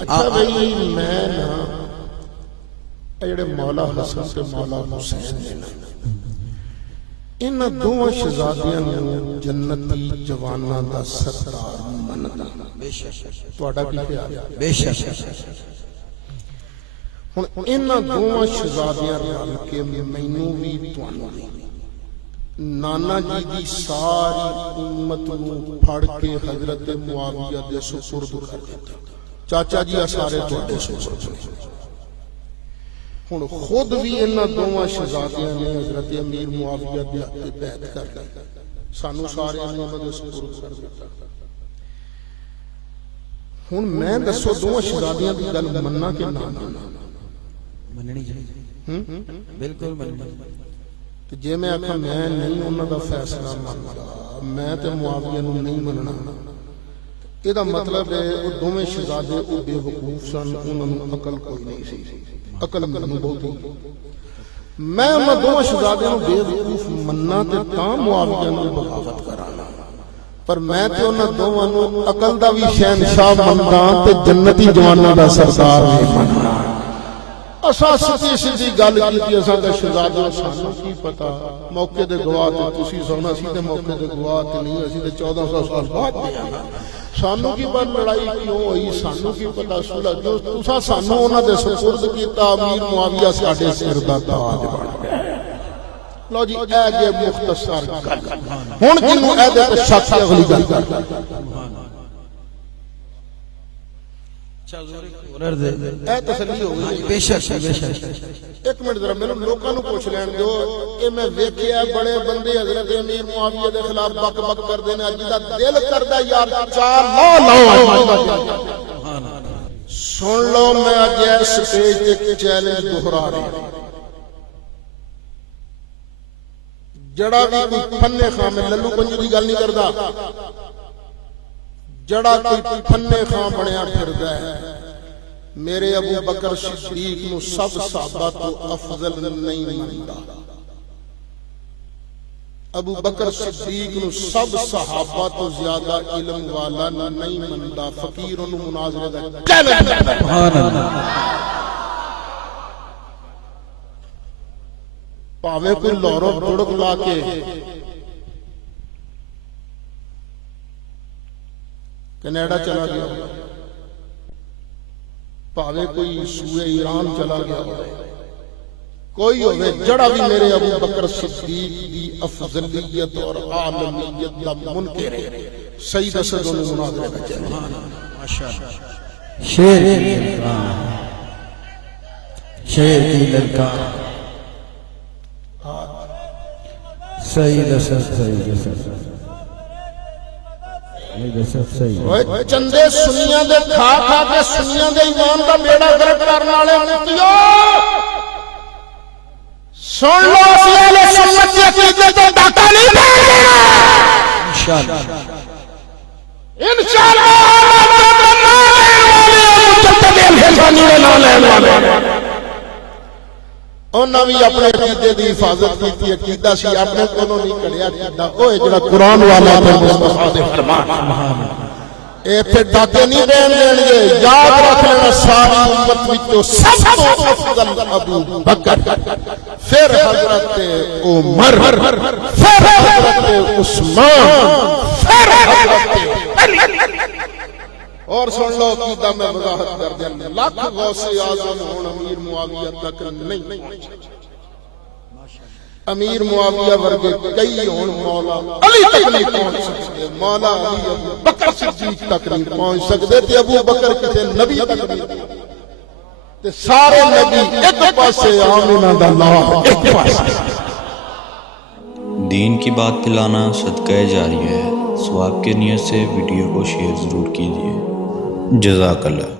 اچھا بھائی میں نا جڑے مولا حسن تے مولا حسین نے انہاں دوواں شہزادیاں نوں جنتی جواناں دا سردار مننا بے شک تہاڈا کی خیال ہے؟ بے شک ہن انہاں دوواں شہزادیاں رل کے مینوں وی تانوں وی نانا جی دی ساری امت نوں پھڑ کے حضرت معاویہ دے سپرد کر دتا چاچا جی سارے تہاڈے سپرد ہن خود بھی انہاں دوواں شہزادیاں نے حضرت امیر معاویہ دے ہتھ بیعت کر لی سانو سارے انہاں دے سپرد کر دتا ہن میں دسو دوواں شہزادیاں دی گل مننا کہ نہ مننی چاہیے بالکل مننی تے جے میں آکھاں میں نہیں انہاں دا فیصلہ مندا میں تے معاویہ نوں نہیں مننا اے دا مطلب ہے او دوویں شہزادے او بے وقوف سن انہاں نوں عقل کوئی نہیں سی عقل مینوں بہت میں انہاں دوواں شہزادیاں نوں بے وقوف مننا تے تاں معاویہ نوں بغاوت کرانا پر میں تے انہاں دوواں نوں عقل دا وی شہنشاہ مندا تے جنتی جواناں دا سردار وی مندا اساں سچی سچی گل کیتی اساں تے شہزادیاں سانوں کی پتہ موقع دے گواہ تے تسی سونا سی تے موقع دے گواہ تے نہیں اسی تے 1400 سال بعد دے سانوں کی بات لڑائی کیوں ہوئی سانوں کی پتہ صلح جو تساں سانوں انہاں دے سپرد کیتا امیر معاویہ ساڈے سر دا تاج بن گیا لو جی اے جے مختصر گل ہن جنوں اے دے تے شک اگلی گل کر اے تسلی ہو گئی بے شک ایک منٹ ذرا میرے لوکاں نوں پوچھ لین دیو کہ میں ویکھیا بڑے بندے حضرت امیر معاویہ دے خلاف بک بک کردے نے اج دا دل کردا یار چار سن لو میں اج اس سٹیج تے چیلنج دہرا رہا جڑا بھی کوئی پھنے خاں میں للو پنجو دی گل نہیں کردا جڑا کوئی پھنے خاں بنیا پھردا ہے میرے ابو بکر صدیق نو سب صحابہ تو افضل نہیں مندا ابو بکر صدیق نو سب صحابہ تو زیادہ علم والا نہیں مندا فقیر نو مناظرے دا چیلنج سبحان اللہ پاوے کوئی لورو دڑک لا کے کینیڈا چلا گیا پاوے کوئی سوئے ایران چلا گیا کوئی ہوئے جڑا بھی میرے ابو بکر صدیق دی افضلیت اور عالمیت دا منکر ہے سید اسد انہوں مناظرے کا چاہیے شیر کی للکار شیر کی للکار سید اسد سید اسد چندے سنیاں دے کھا کھا کے سنیاں دے ایمان دا بیڑا گرک کرنے والے مفتیو سن لو اسی اہل سنت کی عقیدے تے ڈاکہ نہیں دے گا انشاءاللہ انہاں بھی اپنے عقیدے دی حفاظت کیتی عقیدہ سی اپنے کولوں نہیں کڑیا عقیدہ او جڑا قرآن والا تے مصطفیٰ دے فرمان ایتھے ڈاکے نہیں دین گے یاد رکھ لینا ساری امت وچوں سب تو افضل ابو بکر پھر حضرت عمر پھر حضرت عثمان پھر حضرت علی اور سن لو عقیدہ میں وضاحت کر دیا لاکھ غوث اعظم ہون امیر معاویہ تک نہیں امیر معاویہ ورگے کئی ہون مولا علی تک نہیں پہنچ سکتے مولا علی ابو بکر صدیق تک نہیں پہنچ سکتے تے ابو بکر کسی نبی تک نہیں تے سارے نبی ایک پاسے آمینہ دا لاہ ایک پاسے دین کی بات پھیلانا صدقہ جاریہ ہے ثواب کے نیت سے ویڈیو کو شیئر ضرور کیجیے جزاک اللہ